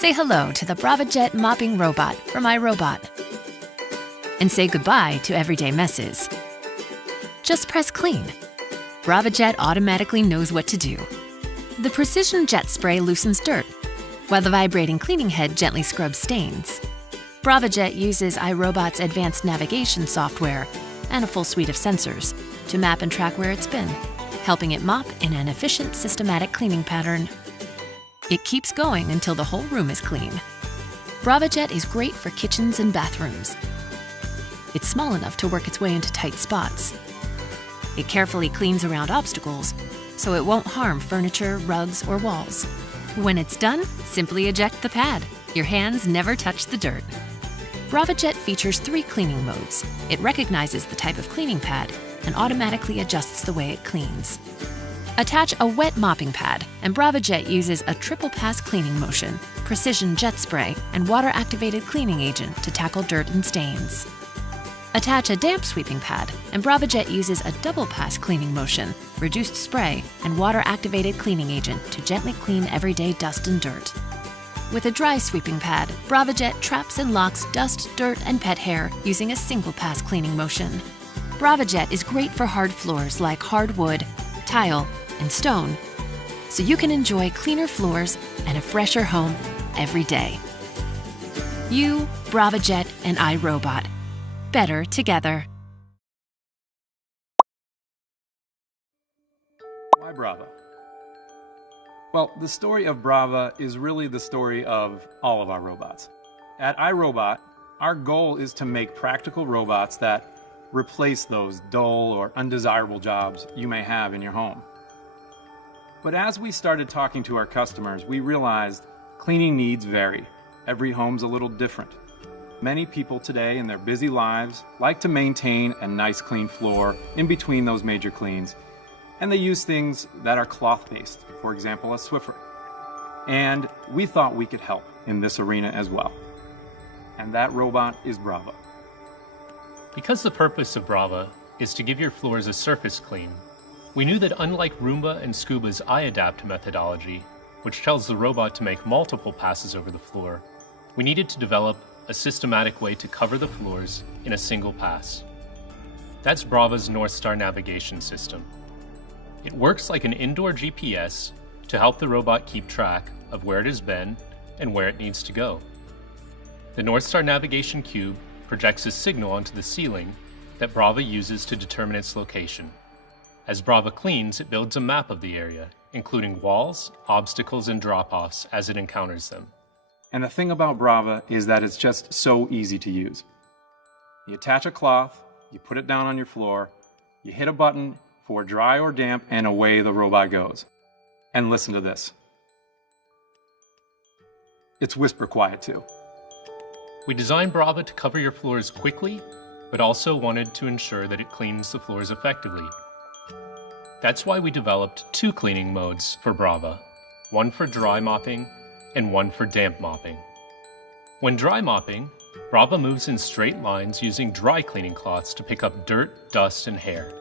Say hello to the Braava Jet Mopping Robot from Irobot. And say goodbye to everyday messes. Just press clean. Braava Jet automatically knows what to do. The precision jet spray loosens dirt, while the vibrating cleaning head gently scrubs stains. Braava Jet uses Irobot's advanced navigation software and a full suite of sensors to map and track where it's been, helping it mop in an efficient, systematic cleaning pattern. It keeps going until the whole room is clean. Braava Jet is great for kitchens and bathrooms. It's small enough to work its way into tight spots. It carefully cleans around obstacles, so it won't harm furniture, rugs, or walls. When it's done, simply eject the pad. Your hands never touch the dirt. Braava Jet features 3 cleaning modes. It recognizes the type of cleaning pad and automatically adjusts the way it cleans. Attach a wet mopping pad, and Braava Jet uses a triple pass cleaning motion, precision jet spray, and water-activated cleaning agent to tackle dirt and stains. Attach a damp sweeping pad, and Braava Jet uses a double pass cleaning motion, reduced spray, and water-activated cleaning agent to gently clean everyday dust and dirt. With a dry sweeping pad, Braava Jet traps and locks dust, dirt, and pet hair using a single pass cleaning motion. Braava Jet is great for hard floors like hardwood, tile, and stone, so you can enjoy cleaner floors and a fresher home every day. You, Braava Jet, and Irobot. Better together. Why Braava? Well, the story of Braava is really the story of all of our robots. At Irobot, our goal is to make practical robots that replace those dull or undesirable jobs you may have in your home. But as we started talking to our customers, we realized cleaning needs vary. Every home's a little different. Many people today in their busy lives like to maintain a nice clean floor in between those major cleans, and they use things that are cloth-based, for example, a Swiffer. And we thought we could help in this arena as well. And that robot is Braava. Because the purpose of Braava is to give your floors a surface clean, we knew that unlike Roomba and Scuba's iAdapt methodology, which tells the robot to make multiple passes over the floor, we needed to develop a systematic way to cover the floors in a single pass. That's Braava's North Star navigation system. It works like an indoor GPS to help the robot keep track of where it has been and where it needs to go. The North Star navigation cube projects a signal onto the ceiling that Braava uses to determine its location. As Braava cleans, it builds a map of the area, including walls, obstacles, and drop-offs as it encounters them. And the thing about Braava is that it's just so easy to use. You attach a cloth, you put it down on your floor, you hit a button for dry or damp, and away the robot goes. And listen to this. It's whisper quiet too. We designed Braava to cover your floors quickly, but also wanted to ensure that it cleans the floors effectively. That's why we developed 2 cleaning modes for Braava, one for dry mopping and one for damp mopping. When dry mopping, Braava moves in straight lines using dry cleaning cloths to pick up dirt, dust, and hair.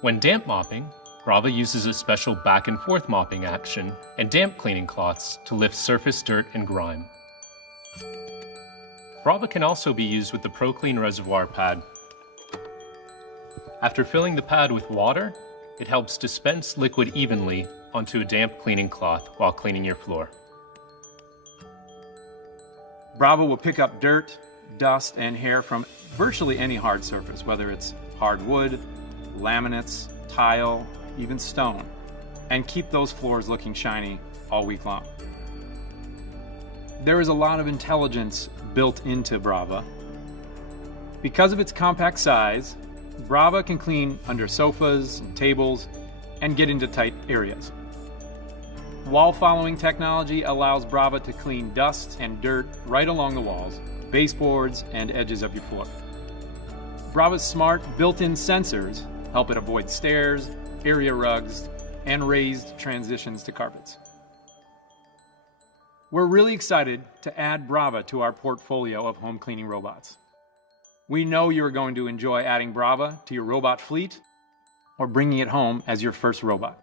When damp mopping, Braava uses a special back and forth mopping action and damp cleaning cloths to lift surface dirt and grime. Braava can also be used with the ProClean reservoir pad. After filling the pad with water, it helps dispense liquid evenly onto a damp cleaning cloth while cleaning your floor. Braava will pick up dirt, dust, and hair from virtually any hard surface, whether it's hardwood, laminates, tile, even stone, and keep those floors looking shiny all week long. There is a lot of intelligence built into Braava. Because of its compact size, Braava can clean under sofas and tables and get into tight areas. Wall-following technology allows Braava to clean dust and dirt right along the walls, baseboards, and edges of your floor. Braava's smart built-in sensors help it avoid stairs, area rugs, and raised transitions to carpets. We're really excited to add Braava to our portfolio of home cleaning robots. We know you're going to enjoy adding Braava to your robot fleet or bringing it home as your first robot.